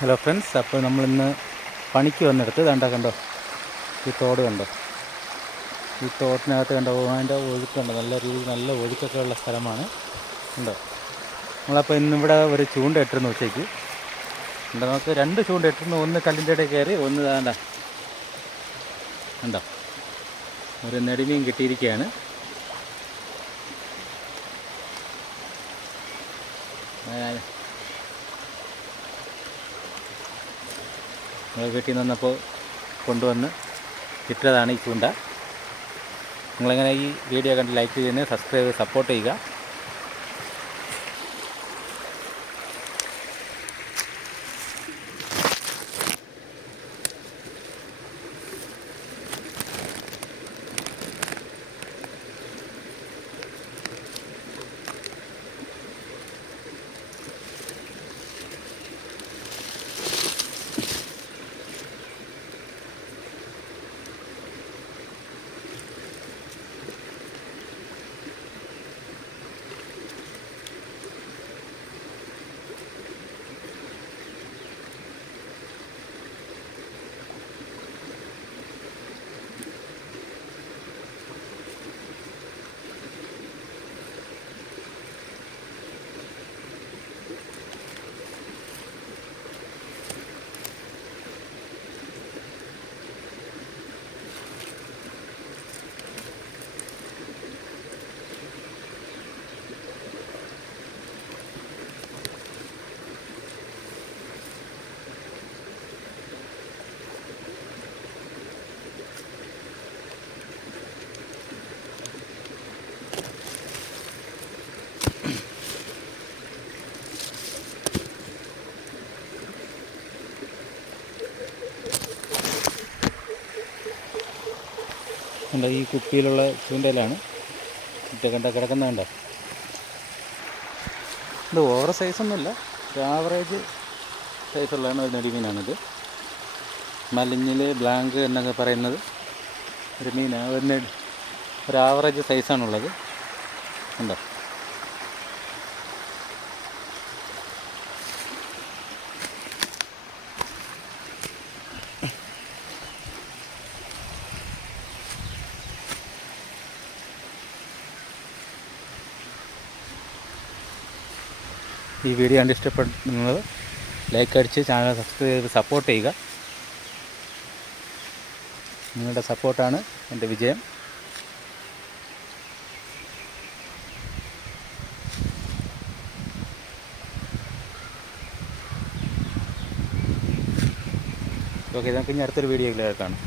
Hello friends അപ്പോൾ നമ്മളിന്ന് പണിക്ക് വന്നെടുത്ത് കണ്ടോ കണ്ടോ? ഈ തോട് കണ്ടോ? ഈ തോട്ടിനകത്ത് കണ്ടോ? അതിന്റെ ഒഴുക്കുണ്ട്. നല്ല രീതിയിൽ നല്ല ഒഴുക്കൊക്കെ ഉള്ള സ്ഥലമാണ്. ഉണ്ടോ നമ്മളപ്പോൾ ഇന്നിവിടെ ഒരു ചൂണ്ട ഇട്ടിരുന്നു ഉച്ചയ്ക്ക്. ഉണ്ട് നമുക്ക് രണ്ട് ചൂണ്ട ഇട്ടിരുന്നു. ഒന്ന് കല്ലിന്റെ ഇടയിൽ കയറി ഒന്ന് താണ്ട ഉണ്ടോ ഒരു നെടുമീൻ കിട്ടിയിരിക്കുകയാണ്. ആ, നമ്മൾ വീട്ടിൽ നിന്ന് വന്നപ്പോൾ കൊണ്ടുവന്ന് ഇട്ടതാണ് ഈ ചൂണ്ട നിങ്ങളെങ്ങനെ ഈ വീഡിയോ കണ്ട് ലൈക്ക് ചെയ്യുന്നത് സബ്സ്ക്രൈബ് സപ്പോർട്ട് ചെയ്യുക. കണ്ടോ ഈ കുപ്പിയിലുള്ള ചൂണ്ടയിലാണ് ഇത് കണ്ട കിടക്കുന്നതുണ്ടോ ഇത് ഓവർ സൈസൊന്നുമില്ല ആവറേജ് സൈസുള്ളതാണ് ഒരു നെടിമീനാണിത്. മലിഞ്ഞിൽ ബ്ലാങ്ക് എന്നൊക്കെ പറയുന്നത് ഒരു മീനാണ്. ഒരു ഒരു ആവറേജ് സൈസാണുള്ളത് ഉണ്ടോ ഈ വീഡിയോ കണ്ട് ഇഷ്ടപ്പെടുന്നത് ലൈക്ക് അടിച്ച് ചാനൽ സബ്സ്ക്രൈബ് ചെയ്ത് സപ്പോർട്ട് ചെയ്യുക. നിങ്ങളുടെ സപ്പോർട്ടാണ് എന്റെ വിജയം. ഓക്കെ നമുക്ക് ഇനി അടുത്തൊരു വീഡിയോയിലേക്ക് കാണാം.